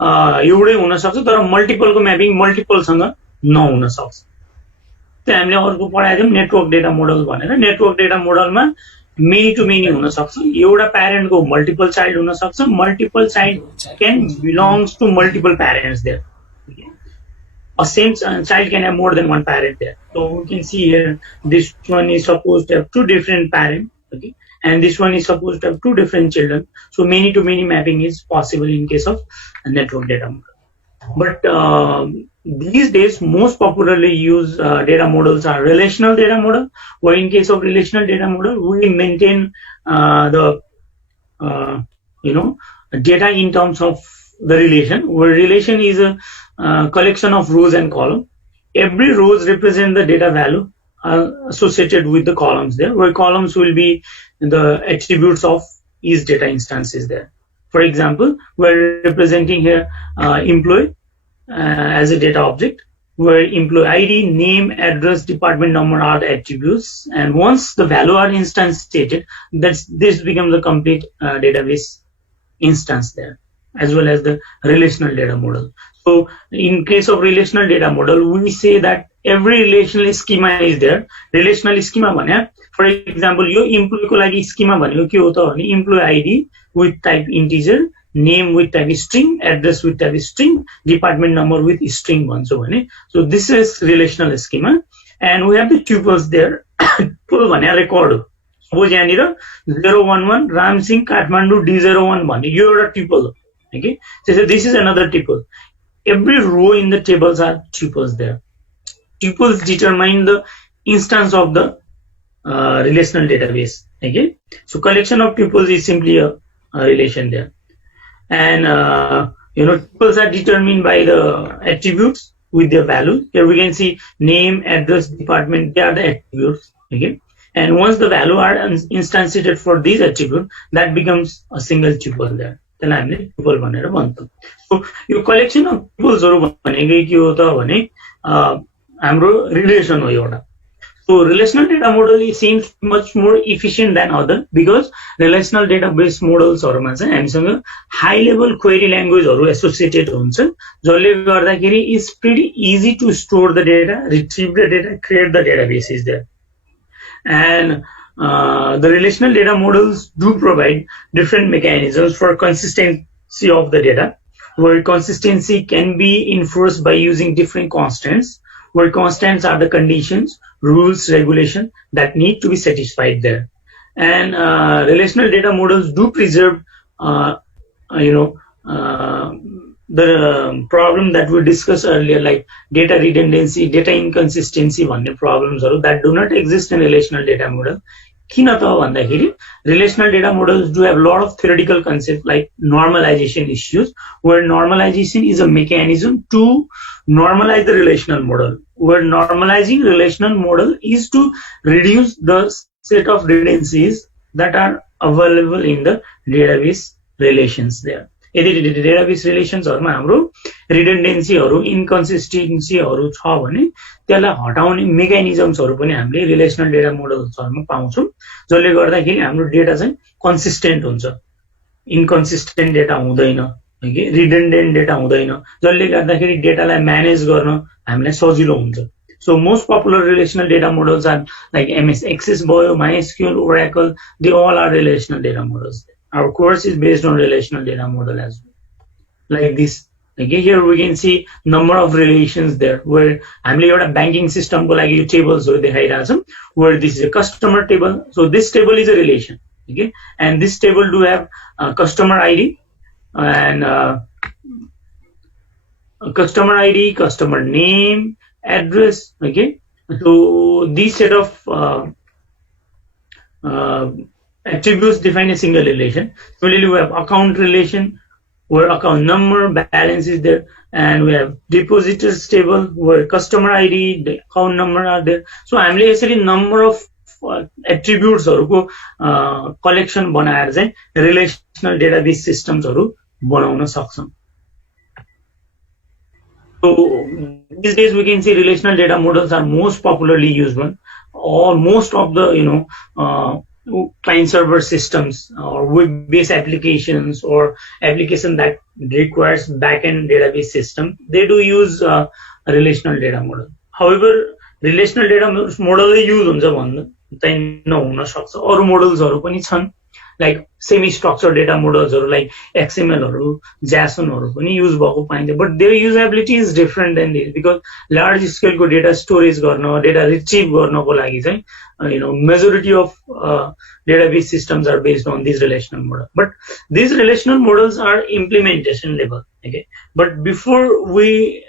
एउटै हुन सक्छ तर मल्टिपलको म्यापिङ मल्टिपलसँग नहुन सक्छ। त्यो हामीले अर्को पढाएको थियौँ नेटवर्क डेटा मोडल भनेर। नेटवर्क डेटा मोडलमा मेनी टु मेनी हुन सक्छ, एउटा प्यारेन्टको मल्टिपल चाइल्ड हुन सक्छ, multiple child can belongs to multiple parents there. A same child can have more than one parent there. So we can see here this one is supposed to have two different parents, okay, and this one is supposed to have two different children. So many to many mapping is possible in case of a network data model. But these days most popularly used data models are relational data model, where in case of relational data model we maintain the data in terms of the relation, where relation is a collection of rows and columns. Every rows represent the data value associated with the columns there, where columns will be the attributes of each data instances there. For example, we're representing here employee as a data object, where employee ID, name, address, department number are the attributes, and once the value are instantiated, this becomes the complete database instance there, as well as the relational data model. So in case of relational data model, we say that every relational schema is there. Relational schema भने, for example, यो employee को लागि schema भनेको के हो त भने employee ID with type integer, name with type string, address with type string, department number with string भन्छौ भने. So this is relational schema, and we have the tuples there. Tuple भने record हो. Suppose यहाँनिर 011 Ram Singh Kathmandu D01 भन्ने यो एउटा tuple हो. Okay, so this is another tuple. Every row in the tables are tuples there. Tuples determine the instance of the relational database. Okay, so collection of tuples is simply a relation there, and tuples are determined by the attributes with their values. Here we can see name, address, department, they are the attributes. Okay, and once the value are instantiated for these attributes, that becomes a single tuple there. त्यसलाई हामीले tuple भनेर भन्छौँ। So यो collection of ट्युपल्सहरू भनेकै के हो त भने हाम्रो रिलेसन हो एउटा। So relational data model seems much more efficient than other, because relational database मोडल्सहरूमा चाहिँ हामीसँग हाई लेभल क्वेरी ल्याङ्ग्वेजहरू एसोसिएटेड हुन्छ, जसले गर्दाखेरि it's pretty easy to store the data, retrieve the data, create the database is there. And the relational data models do provide different mechanisms for consistency of the data, where consistency can be enforced by using different constants, where constants are the conditions, rules, regulation that need to be satisfied there. And relational data models do preserve the problem that we discussed earlier, like data redundancy, data inconsistency भन्ने problemsहरू that do not exist in relational data model. किन त भन्दाखेरि relational data models do have a lot of theoretical concepts like normalization issues, where normalization is a mechanism to normalize the relational model, where normalizing relational model is to reduce the set of redundancies that are available in the database relations there. यदि database रिलेसन्सहरुमा हाम्रो रिडन्डेन्सीहरु, इन्कन्सिस्टेन्सीहरु छ भने त्यसलाई हटाउने मेकानिजम्सहरु पनि हामीले relational data मोडल्सहरुमा पाउँछौं, जसले गर्दाखेरि हाम्रो डेटा चाहिँ कन्सिस्टेन्ट हुन्छ, इन्कन्सिस्टेन्ट डेटा हुँदैन, हैन, रिडन्डेन्ट डेटा हुँदैन, जसले गर्दाखेरि डेटालाई म्यानेज गर्न हामीलाई सजिलो हुन्छ। So most popular relational data models are like MS Access भयो, MySQL, Oracle, they all are relational data models. Our course is based on relational data model as well, like this. Okay, here we can see number of relations there, where हामीले एउटा banking system को लागि यो tablesहरु देखाइरहेको छौं, where this is a customer table. So this table is a relation, okay, and this table do have customer ID and customer ID, customer name, address. Okay, so these set of attributes define a single relation. Similarly, we have account relation, where account number, balance is there, and we have depositors table, where customer ID, the account number are there. So हामीले यसरी number of attributesहरुको collection बनाएर चाहिँ relational database systemsहरु बनाउन सक्छौं। So these days we can see relational data models are most popularly used one, or most of the client server systems or web based applications or application that requires backend database system, they do use a relational data model. However, relational data model use हुन्छ भन्दा चाहिँ नहुन सक्छ, अरू मोडल्सहरू पनि छन् like semi structured data मोडल्सहरू लाइक एक्सएमएलहरू ज्यासनहरू पनि युज भएको पाइन्छ, but there usability is different than this because large स्केलको डेटा स्टोरेज गर्न डेटा रिट्रिभ गर्नको लागि चाहिँ majority of database systems are based on these relational models, but these relational models are implementation level. Okay, but before we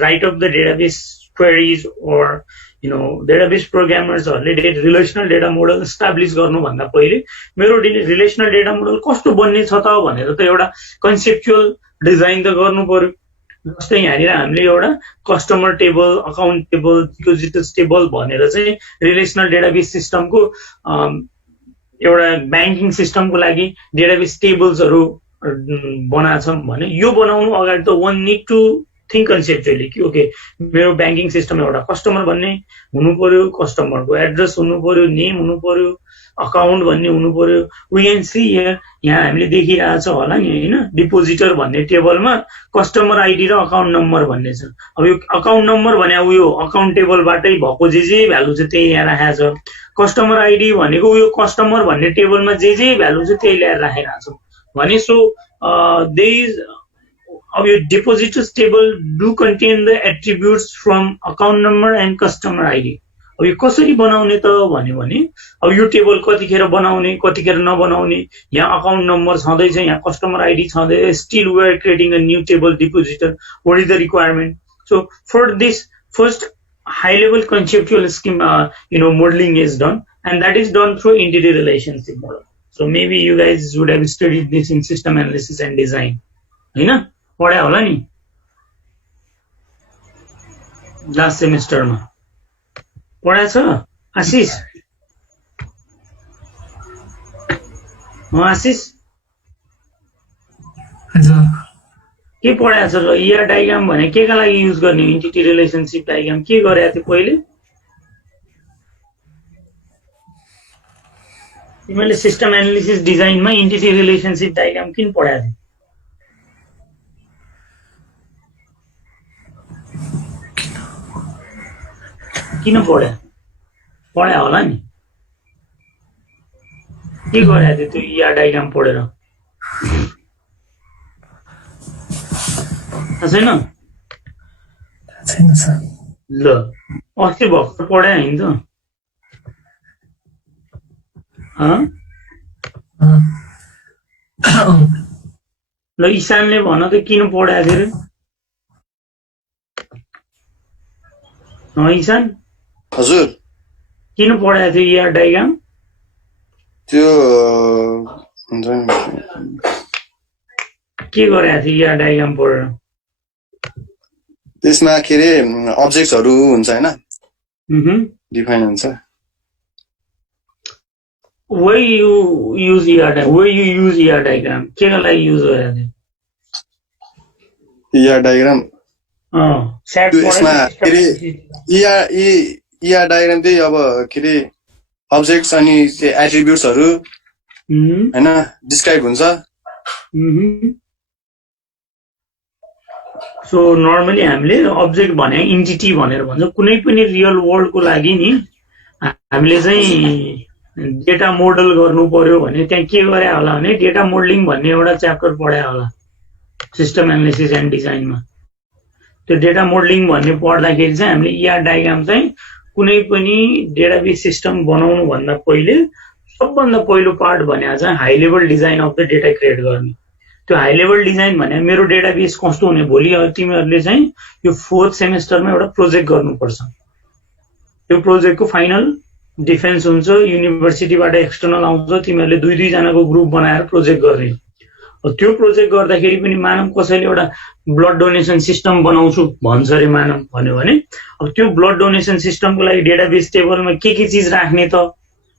write up the database queries or database programmers or relational data model establish गर्नु भन्दा पहिले मेरो relational data model कस्तो बन्ने छ त भनेर त एउटा conceptual design त गर्नु पर्यो। जस्तै यहाँनिर हामीले एउटा customer table, account table, depositors table भनेर चाहिँ रिलेसनल डेटाबेस सिस्टमको एउटा ब्याङ्किङ सिस्टमको लागि डेटाबेस टेबल्सहरू बनाछौँ भने यो बनाउनु अगाडि त one need to think conceptually कि ओके मेरो ब्याङ्किङ सिस्टम एउटा कस्टमर भन्ने हुनु पर्यो, कस्टमरको एड्रेस हुनु पर्यो, नेम हुनु पर्यो, अकाउन्ट भन्ने हुनु पर्यो। वी क्यान सी हियर, यहाँ हामीले देखिरहेछ होला नि होइन, डिपोजिटर भन्ने टेबलमा कस्टमर आइडी र अकाउन्ट नम्बर भन्ने छ। अब यो अकाउन्ट नम्बर भने उयो अकाउन्ट टेबलबाटै भएको जे भ्यालु छ त्यही यहाँ राखेको छ। कस्टमर आइडी भनेको उयो कस्टमर भन्ने टेबलमा जे भ्यालु छ त्यही ल्याएर राखेको छ भने। सो अब यो depositors table do contain the attributes from account number and customer ID. अब यो कसरी बनाउने त भन्यो भने अब यो टेबल कतिखेर बनाउने कतिखेर नबनाउने, यहाँ अकाउन्ट नम्बर छँदैछ, यहाँ कस्टमर आइडी छँदैछ, still we are creating a new table depositor, what is the requirement. So for this first high level conceptual scheme modeling is done, and that is done through entity relationship model. So maybe you guys would have studied this in system analysis and design, हैन पढ्या होला नि last सेमेस्टरमा पढ्या छ आशिष? आशिष के पढाएको छ र ER diagram भने के का लागि युज गर्ने? एन्टिटी रिलेशनशिप डायग्राम के गरेको थियो पहिले तिमीले? सिस्टम एनालिसिस डिजाइनमा एन्टिटी रिलेशनशिप डायग्राम किन पढाएको थियो? किन पढ्या होला नि? के गरेको थियो त्यो ER डायग्राम पढेर? छैन सर। ल अस्ति भर्खर पढायो होइन त? ल ईशानले भन त किन पढाएको थियो रे? ईशान हजुर किन पढाएको थियो ER डायग्राम? त्यो के गरेको थियो ER डायग्राम पढेर? त्यसमा के अरे अब्जेक्ट्सहरू हुन्छ हैन, डिफाइन हुन्छ। Why you use ER diagram? के का लागि युज गरेको थियो ER डायग्राम? त्यसमा के अरे ER डायग्राम चाहिँ अब के अरे अब्जेक्ट्स अनि एट्रिब्युट्सहरू हैन डिस्क्राइब हुन्छ। सो नर्मली हामीले अब्जेक्ट भने इन्टिटी भनेर भन्छ। कुनै पनि रियल वर्ल्डको लागि नि हामीले चाहिँ डेटा मोडल गर्नु पर्यो भने त्यहाँ के गरे होला भने डेटा मोडलिङ भन्ने एउटा च्याप्टर पढायो होला सिस्टम एनालिसिस एन्ड डिजाइनमा। त्यो डेटा मोडलिङ भन्ने पढ्दाखेरि चाहिँ हामीले ER डायग्राम चाहिँ कुनै पनि डेटाबेस सिस्टम बनाउनु भन्दा पहिले सबभन्दा पहिलो पार्ट भने चाहिँ high level design of the data create गर्ने। त्यो हाई लेभल डिजाइन भने मेरो डेटाबेस कस्तो हुने, भोलि तिमीहरूले चाहिँ यो 4th सेमेस्टरमा एउटा प्रोजेक्ट गर्नुपर्छ। त्यो प्रोजेक्टको फाइनल डिफेन्स हुन्छ, युनिभर्सिटीबाट एक्सटर्नल आउँछ, तिमीहरूले 2-2 जनाको ग्रुप बनाएर प्रोजेक्ट गर्ने। त्यो प्रोजेक्ट गर्दाखेरि पनि मानव कसैले एउटा ब्लड डोनेसन सिस्टम बनाउँछु भन्छ अरे मानव भन्यो भने अब त्यो ब्लड डोनेसन सिस्टमको लागि डेटाबेस टेबलमा के चीज राख्ने त?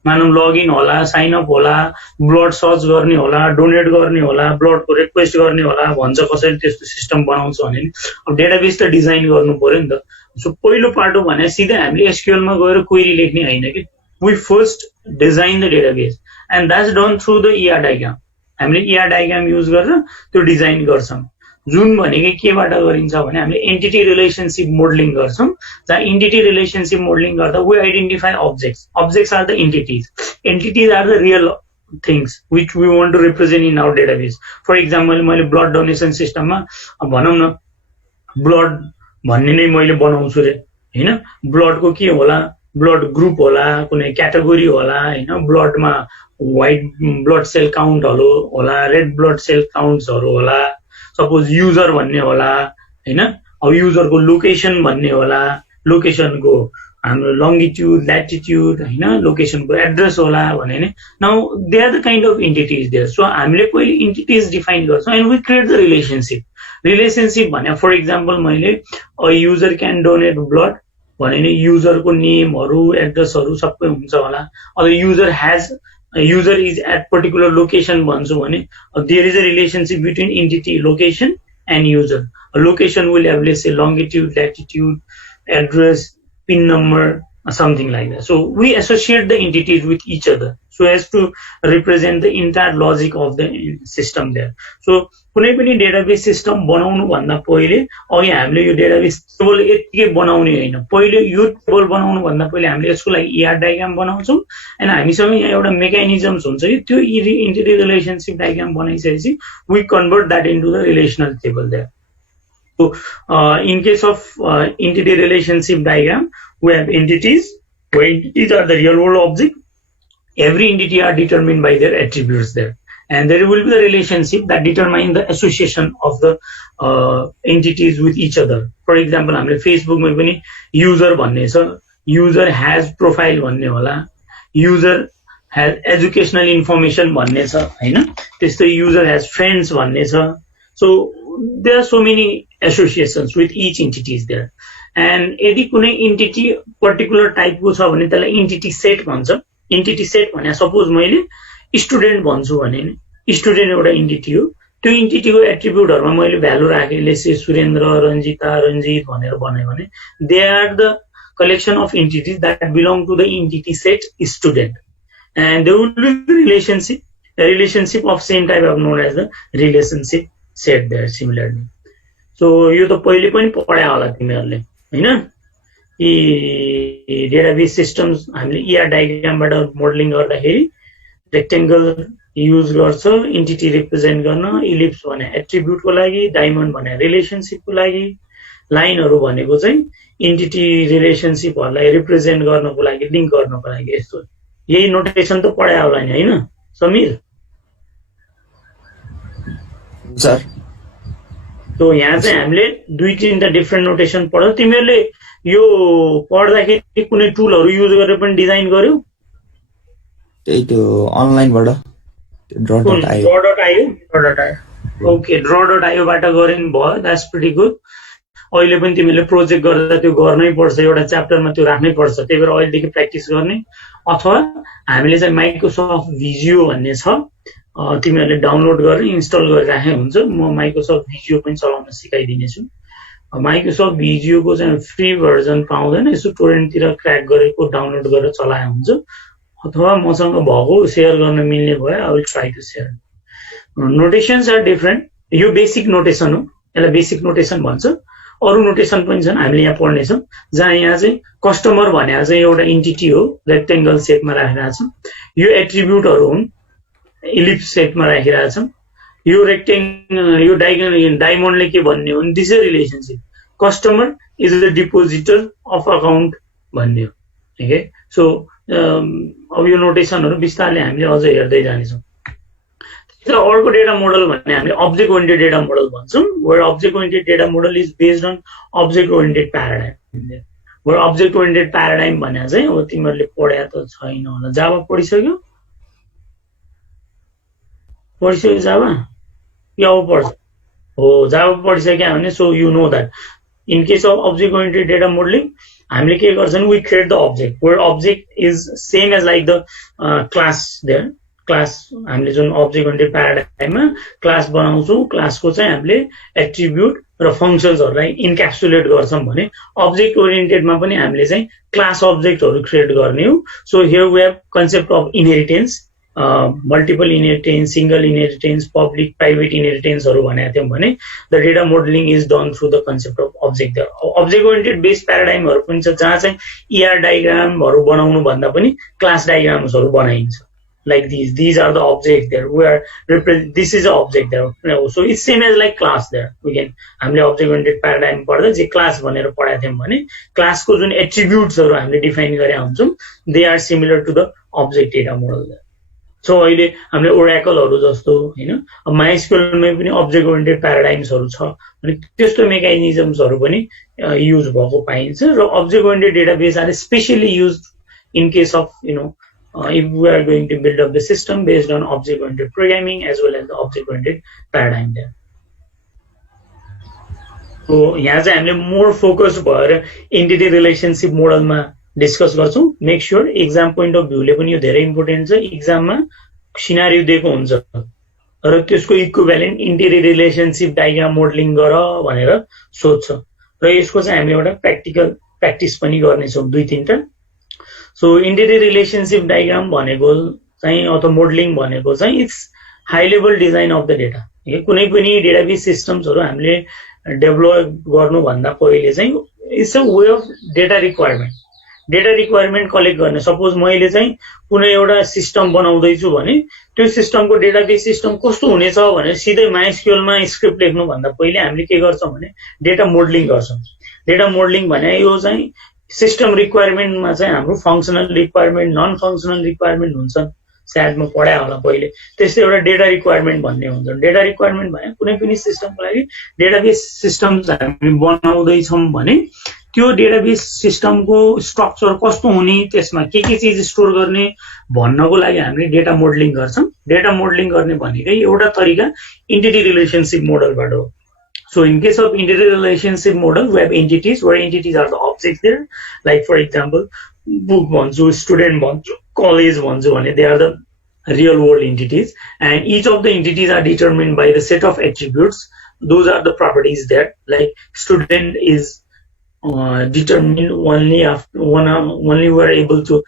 मानव लगइन होला, साइन अप होला, ब्लड सर्च गर्ने होला, डोनेट गर्ने होला, ब्लडको रिक्वेस्ट गर्ने होला भन्छ कसैले त्यस्तो सिस्टम बनाउँछ भने अब डेटाबेस त डिजाइन गर्नु पर्यो नि त। सो पहिलो पाटो भने सिधै हामीले SQL मा गएर क्वेरी लेख्ने होइन कि we first design the database. and that's done through the ER diagram. हामीले ER diagram युज गरेर त्यो डिजाइन गर्छौं जुन भनेको केबाट गरिन्छ भने हामीले एन्टिटी रिलेशनशिप मोडलिङ गर्छौं जहाँ एन्टिटी रिलेशनशिप मोडलिङ गर्दा we identify objects are the entities are the real things which we want to represent in our database. For example, मैले ब्लड डोनेसन सिस्टममा भनौं न ब्लड भन्ने नै मैले बनाउँछु रे हैन ब्लडको के होला ब्लड ग्रुप होला कुनै क्याटेगोरी होला हैन ब्लडमा व्हाइट ब्लड सेल काउन्टहरु होला रेड ब्लड सेल काउन्ट्सहरु होला सपोज युजर भन्ने होला हैन अब युजरको लोकेसन भन्ने होला लोकेसनको हाम्रो लंगिट्युड ल्याटिट्युड हैन लोकेसनको एड्रेस होला भने नि now they are the kind of entities there so हामीले पहिले एन्टिटीज डिफाइन गर्छौं and we create the relationship भने फर एक्जाम्पल मैले a user can donate blood भने नि युजरको नेमहरु एड्रेसहरु सबै हुन्छ होला अब user is at particular location भन्छु भने there is a relationship between entity location and user location will have let's say longitude latitude address pin number something like that. So we associate the entities with each other so as to represent the entire logic of the system there. So कुनै पनि database system बनाउनु भन्दा पहिले अघि हामीले यो database table यतिकै बनाउने हैन पहिले यो टेबल बनाउनु भन्दा पहिले हामीले यसको लागि ER डायग्राम बनाउँछौं अनि हामीसँग यहाँ एउटा मेकानिजम्स हुन्छ कि त्यो एन्टिटी रिलेशनशिप डायग्राम बनाइसकेपछि we convert that into the relational table there. So, in case of entity relationship diagram, we have entities, where entities are the real world object. Every entity are determined by their attributes there. And there will be the relationship that determine the association of the entities with each other. For example, हामीले Facebook मा पनि user भन्ने छ, user has profile भन्ने होला, user has educational information भन्ने छ, हैन? त्यस्तै user has friends भन्ने छ. So, there are so many associations with each entities there and यदि कुनै entity particular type को छ भने त्यसलाई entity set भन्छ entity set भने सपोज मैले स्टुडेन्ट भन्छु भने नि स्टुडेन्ट एउटा entity हो त्यो entity को एट्रिब्युटहरुमा मैले भ्यालु राखे लेसे सुरेन्द्र रञ्जिता रञ्जित भनेर बनाए भने they are the collection of entities that belong to the entity set student and there will be a relationship of same type of known as the relationship set there similarly. So यो त पहिले पनि पढाए होला तिमीहरुले हैन यी database systems हामीले ER डायग्रामबाट modelling गर्दाखेरि रेक्टेंगल युज गर्छ एन्टिटी रिप्रेजेन्ट गर्न इलिप्स भने एट्रिब्युटको लागि डायमन्ड भने रिलेशनशिपको लागि लाइनहरु भनेको चाहिँ एन्टिटी रिलेशनशिपहरुलाई रिप्रेजेन्ट गर्नको लागि लिंक गर्नको लागि यस्तो यही नोटेसन त पढाए होला नि हैन समीर सर तो यहाँ चाहिँ हामीले दुई तीनटा डिफरेन्ट नोटेसन पढ्यौ तिमीहरुले यो पढ्दाखेरि कुनै टुलहरु युज गरेर पनि डिजाइन गर्यौ त्यही त्यो अनलाइनबाट draw.io ओके draw.io बाट गरिन् भयो द्याट्स प्रिटी गुड अहिले पनि तिमीले प्रोजेक्ट गर्दा त्यो गर्नै पर्छ एउटा च्याप्टरमा त्यो राख्नै पर्छ त्यही भएर अहिलेदेखि प्र्याक्टिस गर्ने अथवा हामीले चाहिँ माइक्रोसफ्ट भिजुओ भन्ने छ तिमीहरुले डाउनलोड गरेर इन्स्टल गरिराखे हुन्छ म माइक्रोसफ्ट भिजुओ पनि चलाउन सिकाइदिनेछु माइक्रोसफ्ट भिजुओ को चाहिँ फ्री भर्जन पाउँदैन यसो टोरेन्टतिर क्र्याक गरेको डाउनलोड गरेर चलाए हुन्छ अथवा मसँग भएको शेयर गर्न मिल्ने भए I will try to share notations are different यो बेसिक नोटेसन हो यसलाई बेसिक नोटेसन भन्छ अरु नोटेसन पनि छन् हामीले यहाँ पढ्ने छौं जहाँ यहाँ चाहिँ कस्टमर भनेको चाहिँ एउटा एन्टिटी हो रेक्टेंगल शेपमा राखेका छौं यो एट्रिब्युटहरु हुन् इलिप्स शेपमा राखिरहेका छौं यो डायमन्डले के भन्ने हो this is relationship customer is the depositor of account भन्ने हो ओके सो अब यो नोटेसनहरु विस्तारले हामीले अझ हेर्दै जानेछौं त्यसैले अर्को डेटा मोडल भन्ने हामीले अब्जेक्ट ओरिएन्टेड डेटा मोडल भन्छौं where object oriented data model is based on object oriented paradigm where object oriented paradigm भने चाहिँ अब तिमीहरुले पढ्या त छैन होला जावा पढिसक्यो पढिसक्यो जावा या अब पढ्छ हो जावा पढिसक्यो भने so you know that in case of object oriented data modelling हामीले के गर्छौं we create the object where object is same as like the class there class हामीले जुन अब्जेक्ट ओरिएन्टेड प्याराडाइममा क्लास बनाउँछौं क्लासको चाहिँ हामीले एट्रिब्युट र फंक्शन्सहरुलाई इन्क्याप्सुलेट गर्छौं भने अब्जेक्ट ओरिएन्टेडमा पनि हामीले चाहिँ क्लास अब्जेक्टहरु क्रिएट गर्ने हो so here we have concept of inheritance multiple inheritance, single inheritance, public private inheritance हरू भनेको थियौं भने the data modeling is done through the concept of object there. Object oriented based paradigm हरू पनि छ जहाँ चाहिँ ER diagram हरू बनाउनु भन्दा पनि class diagrams हरू बनाइन्छ. Like these are the objects there. This is an object there. So it's same as like class there. We can हामीले object oriented paradigm पढ्दा जे class भनेर पढाएको थियौं भने class को जुन attributes हरू हामीले define गरेका हुन्छौं they are similar to the object data model there. So अहिले हामीले oracle हरू जस्तो हैन MySQL मै पनि object oriented paradigms हरू छ अनि त्यस्तो mechanisms हरू पनि use भएको पाइन्छ र object oriented database are especially used in case of if we are going to build up the system based on object-oriented programming as well as the object-oriented paradigm there. So यहाँ चाहिँ हामीले more focus भएर entity relationship model मा discuss गर्छौं. Make sure exam point of view ले पनि यो धेरै important छ. exam मा scenario दिएको हुन्छ र त्यसको equivalent entity relationship diagram modeling गर भनेर सोध्छ र यसको चाहिँ हामीले एउटा practical practice पनि गर्ने छौं 2-3 टा. So entity relationship diagram भनेको चाहिँ अथवा मोडलिङ भनेको चाहिँ it's high level design of the data. कुनै पनि डेटाबेस सिस्टम्सहरु हामीले डेभलप गर्नु भन्दा पहिले चाहिँ it's a way of data requirement collect गर्ने. सपोज मैले चाहिँ कुनै एउटा सिस्टम बनाउँदै छु भने त्यो सिस्टमको डेटाबेस सिस्टम कस्तो हुनेछ भनेर सिधै MySQL मा स्क्रिप्ट लेख्नु भन्दा पहिले हामीले के गर्छौं भने डेटा मोडलिङ गर्छौं. डेटा मोडलिङ भने यो चाहिँ सिस्टम रिक्वायरमेन्टमा चाहिँ हाम्रो फंक्सनल रिक्वायरमेन्ट नन फंक्सनल रिक्वायरमेन्ट हुन्छ सायदमा पढाए होला पहिले. त्यस्तै एउटा डेटा रिक्वायरमेन्ट भन्ने हुन्छ. डेटा रिक्वायरमेन्ट भने कुनै पनि सिस्टमको लागि डेटाबेस सिस्टम हामी बनाउँदै छौं भने त्यो डेटाबेस सिस्टमको स्ट्रक्चर कस्तो हुने त्यसमा के चीज स्टोर गर्ने भन्नको लागि हामीले डेटा मोडलिङ गर्छौं. डेटा मोडलिङ गर्ने भनेकै एउटा तरिका एन्टिटी रिलेशनशिप मोडलबाट हो. So in case of entity relationship model, we have entities where entities are the objects there. Like for example, book bhanchu, student bhanchu, college bhanchu bhane they are the real world entities, and each of the entities are determined by the set of attributes. Those are the properties there. Like student is determined only after only we are able to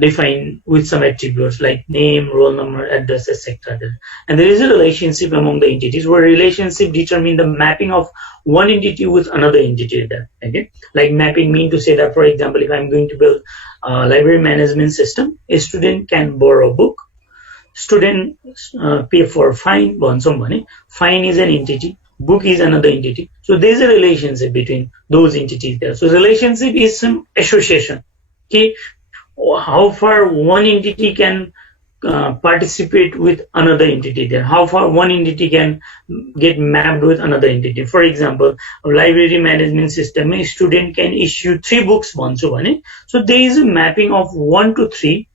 define with some attributes like name, roll number, address, etc. And there is a relationship among the entities where relationship determine the mapping of one entity with another entity there. Okay, like mapping mean to say that, for example, if I'm going to build a library management system, a student can borrow a book, student pay for fine, fine is an entity, book is another entity. So there's a relationship between those entities there. So relationship is some association. Okay, how far one entity can participate with another entity there, how far one entity can get mapped with another entity. For example, a library management system, a student can issue 3 books so there is a mapping of 1 to 3.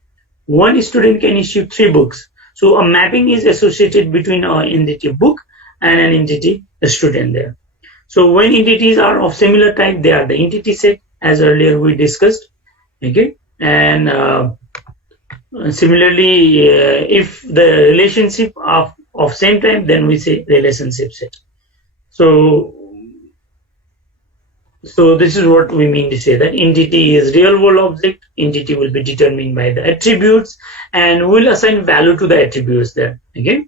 One student can issue 3 books, so a mapping is associated between an entity book and an entity a student there. So when entities are of similar type, they are the entity set, as earlier we discussed. Okay, and similarly, if the relationship of same type, then we say relationship set. So this is what we mean to say that entity is real world object. Entity will be determined by the attributes and will assign value to the attributes there. Okay,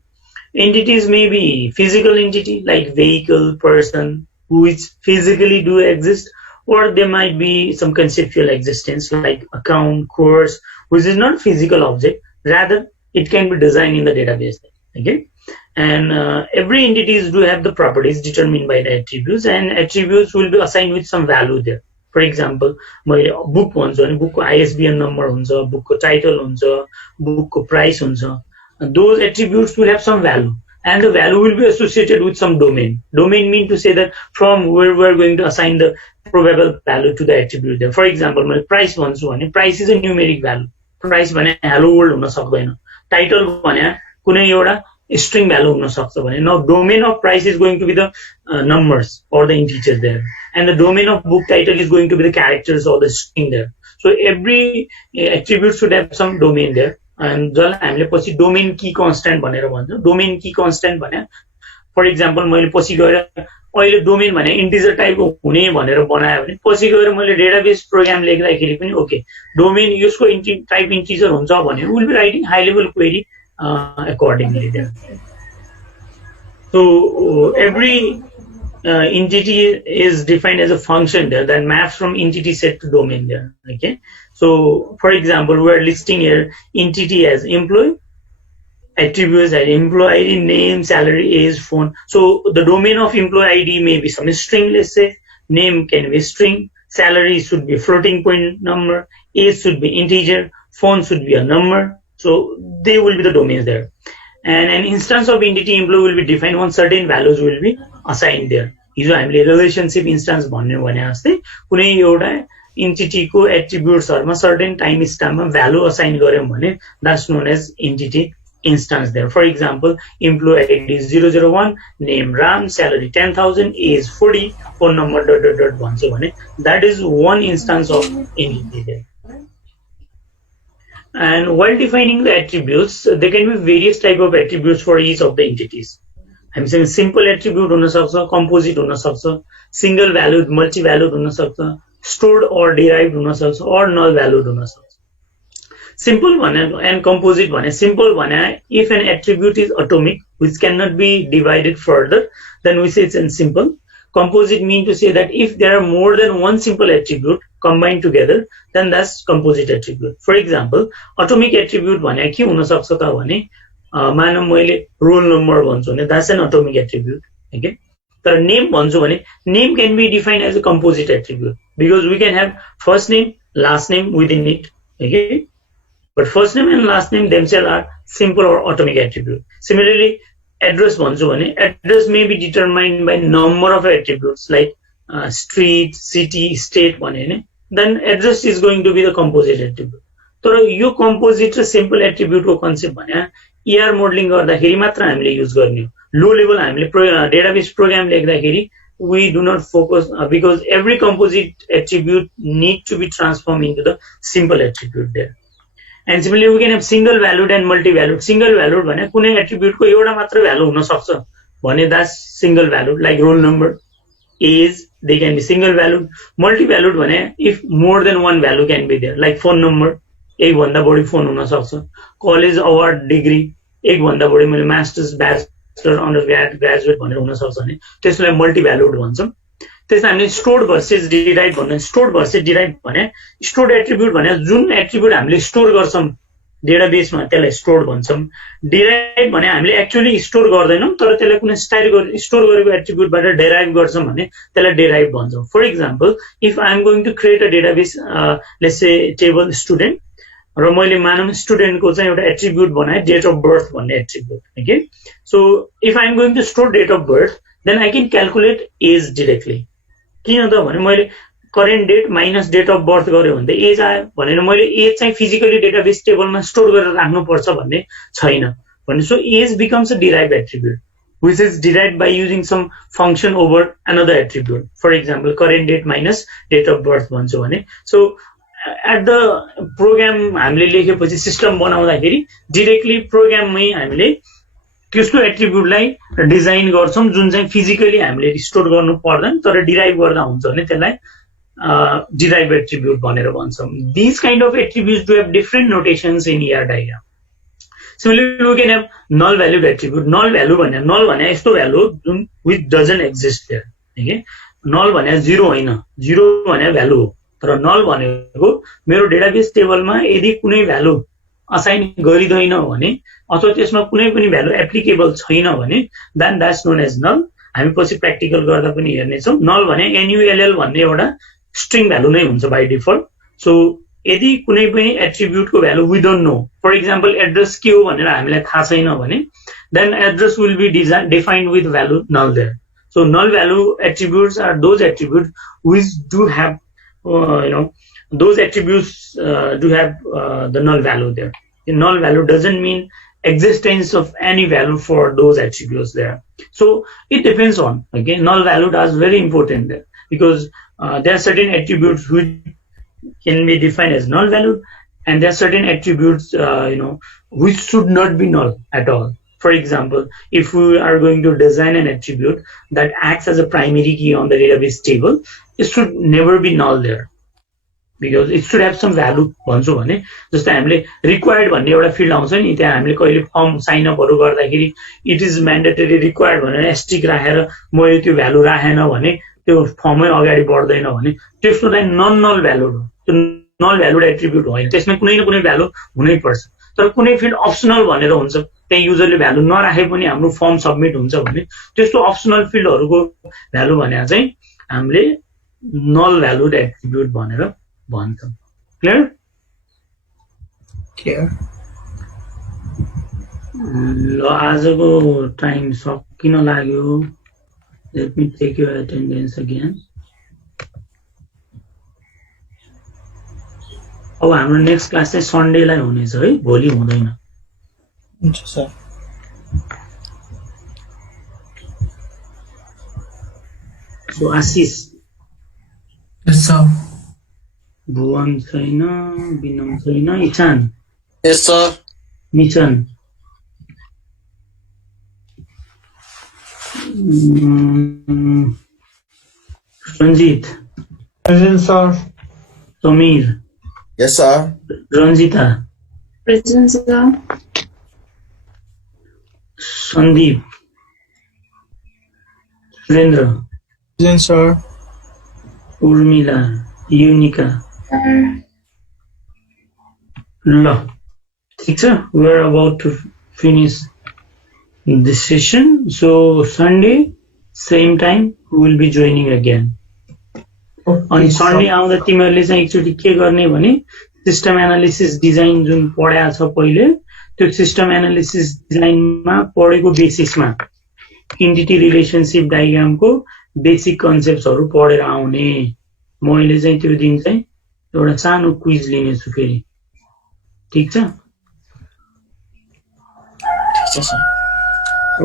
entities may be physical entity like vehicle, person, which physically do exist, or there might be some conceptual existence like account, course, which is not a physical object, rather it can be designed in the database. Okay, and every entities do have the properties determined by the attributes, and attributes will be assigned with some value there. For example, my book book ISBN number book title book price those attributes will have some value, and the value will be associated with some domain. Domain mean to say that from where we are going to assign the probable value to the attribute there. For example, my price price is a numeric value. Price hello world हुन सक्दैन. Title कुनै एउटा string value हुन सक्छ भने. Now domain of price is going to be the numbers or the integers there, and the domain of book title is going to be the characters or the string there. So every attribute should have some domain there, and हामीले पछि domain key constant भनेर भन्छौं. Domain key constant भने, for example मैले पछि गएर अहिले domain भने integer टाइपको हुने भनेर बनायो भने पछि गएर मैले डेटाबेस प्रोग्राम लेख्दाखेरि पनि ओके डोमेन यसको टाइप इन्टिजर हुन्छ भने will be writing high level query accordingly there. So every entity is defined as a function there that maps from entity set to domain there. Okay. So for example, we are listing here entity as employee, attributes as employee ID, name, salary, age, phone. So the domain of employee ID may be some string, let's say. Name can be string, salary should be floating point number, age should be integer, phone should be a number. So they will be the domains there. And an instance of entity employee will be defined when certain values will be assigned there. हिजो हामीले relationship instances भन्ने भने जस्तै कुनै एउटा इन्टिटीको एट्रिब्युट्सहरुमा certain time स्ट्याम्पमा भ्यालु असाइन गर्यौं भने that's known as entity instance there. For example, employee ID 001, name Ram, salary 10,000, age 40, phone number ... भन्छ भने that is one instance of entity there. And while defining the attributes, there can be various type of attributes for each of the entities. I'm saying simple attribute हुन सक्छ, composite हुन सक्छ, single valued, multi valued हुन सक्छ, stored or derived हुन सक्छ, or null valued हुन सक्छ. Simple one and composite one. Simple one, if an attribute is atomic, which cannot be divided further, then we say it's in simple. Composite mean to say that if there are more than one simple attribute combined together, then that's composite attribute. For example, atomic attribute one के हुन सक्छ त भने मानौ मैले roll number भन्छु भने that's an atomic attribute. Okay. तर name भन्छु भने name can be defined as a composite attribute because we can have first name, last name within it. Okay. But first name and last name themselves are simple or atomic attribute. Similarly, address bhanchu bhane address may be determined by number of attributes like street, city, state bhane हैन. Then address is going to be the composite attribute. तर यो composite र simple attribute को concept भने ER modeling गर्दाखेरि मात्र हामीले use गर्ने हो. Low level हामीले database program लेख्दाखेरि we do not focus because every composite attribute need to be transformed into the simple attribute there. And similarly, we can have single valued and multi-valued. Single valued भने कुनै attribute को एउटा मात्र value हुन सक्छ भने that's single valued like roll number, age, they can be single valued. Multi-valued भने if more than one value can be there like phone number, एक भन्दा बढी फोन हुन सक्छ. College award, degree, एक भन्दा बढी मैले masters, bachelor, undergrad, graduate भनेर हुन सक्छ भने त्यसलाई multi-valued भन्छौं. त्यसमा हामीले stored versus derived भन्ने stored versus derived भने stored attribute भने जुन attribute हामीले store गर्छौं डेटाबेसमा त्यसलाई stored भन्छौं. derived भने हामीले एक्चुअली store गर्दैनौं तर त्यसलाई कुनै store गरेको attribute बाट derive गर्छौं भने त्यसलाई derived भन्छौं. For example, if I am going to create a database let's say table student र मैले मानौं स्टुडेन्ट को चाहिँ एउटा attribute बनाए date of birth भन्ने attribute. Okay, so if I am going to store date of birth, then I can calculate age directly. किन त भने मैले current date minus date of birth गर्यो भने एज आयो भनेर मैले एज चाहिँ फिजिकली डेटाबेस टेबलमा स्टोर गरेर राख्नु पर्छ भन्ने छैन भने so age becomes a derived attribute which is derived by using some function over another attribute. For example, current date minus date of birth भन्छु भने so at the program हामीले लेखेपछि सिस्टम बनाउँदाखेरि डाइरेक्टली प्रोग्राममै हामीले त्यसको एट्रिब्युटलाई डिजाइन गर्छौं जुन चाहिँ फिजिकली हामीले स्टोर गर्नु पर्दैन तर डिराइभ गर्दा हुन्छ भने त्यसलाई डिराइभ एट्रिब्युट भनेर भन्छौं. These kind of attributes do have different notations in ER diagram. Similarly, we can have null valued attribute. Null value भने null भने यस्तो भ्यालु जुन which doesn't exist there. Okay, null भने 0 हैन, 0 भने भ्यालु हो तर null भनेको मेरो डेटाबेस टेबलमा यदि कुनै भ्यालु असाइन गरिदैन भने अथवा त्यसमा कुनै पनि भ्यालु एप्लिकेबल छैन भने then that's known as null. हामी पछि प्र्याक्टिकल गर्दा पनि हेर्ने छौं. null भने null भन्ने एउटा स्ट्रिङ भ्यालु नै हुन्छ बाइ डिफल्ट. सो यदि कुनै पनि एट्रिब्युट को value we don't know, for example address के हो भनेर हामीलाई थाहा छैन भने then address will be defined with value null there. So null value attributes are those attributes which do have those attributes do have the null value there. The null value doesn't mean existence of any value for those attributes there. So it depends on, okay, null value is very important there because there are certain attributes which can be defined as null value and there are certain attributes which should not be null at all. For example, if we are going to design an attribute that acts as a primary key on the database table, it should never be null there, because it should have some value भन्छौँ भने जस्तै हामीले required भन्ने एउटा field आउँछ नि, त्यहाँ हामीले कहिले फर्म साइन अपहरू गर्दाखेरि इट इज म्यान्डेटरी रिक्वायर्ड भनेर एस्टिक राखेर मैले त्यो भ्यालु राखेन भने त्यो फर्मै अगाडि बढ्दैन भने त्यसको चाहिँ नन नल भ्यालु हो, त्यो नल भ्यालुड एट्रिब्युट होइन, त्यसमा कुनै न कुनै भ्यालु हुनै पर्छ। तर कुनै फिल्ड अप्सनल भनेर हुन्छ, त्यही युजरले भ्यालु नराखे पनि हाम्रो फर्म सबमिट हुन्छ भने त्यस्तो अप्सनल फिल्डहरूको भ्यालु भने चाहिँ हामीले नल भ्यालुड एट्रिब्युट भनेर भन्छौँ। क्लियर? ल आजको टाइम सकिन लाग्यो। Let me take your attendance again. अब हाम्रो नेक्स्ट क्लास चाहिँ सन्डेलाई हुनेछ है, भोलि हुँदैन। हुन्छ sir. So Ashish, yes sir. Bhuwan छैन, विनम छैन, Ichchhan, yes sir. Nichan, Ranjit, present sir. Samir, yes sir. Ranjita, present sir. Sandeep, Surendra, present sir. Urmila, Yunika. ल ठिक छ, we are about to finish this session. So Sunday same time we will be joining again. अनि सन्डे आउँदा तिमीहरूले चाहिँ एकचोटि के गर्ने भने सिस्टम एनालिसिस डिजाइन जुन पढाएको छ पहिले, त्यो सिस्टम एनालिसिस डिजाइनमा पढेको बेसिसमा इन्टिटी रिलेसनशिप डायग्रामको बेसिक कन्सेप्टहरू पढेर आउने। मैले चाहिँ त्यो दिन चाहिँ एउटा सानो क्विज लिनेछु फेरि, ठिक छ?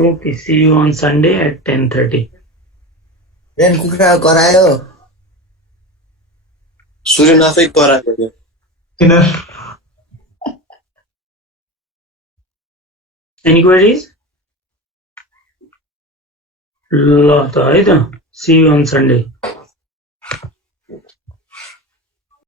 Okay, see you on Sunday at 10:30। रेन कुखुरा करायो। सूर्य आफै कराएको। Any queries? ल त है त, सी यू अन सन्डे।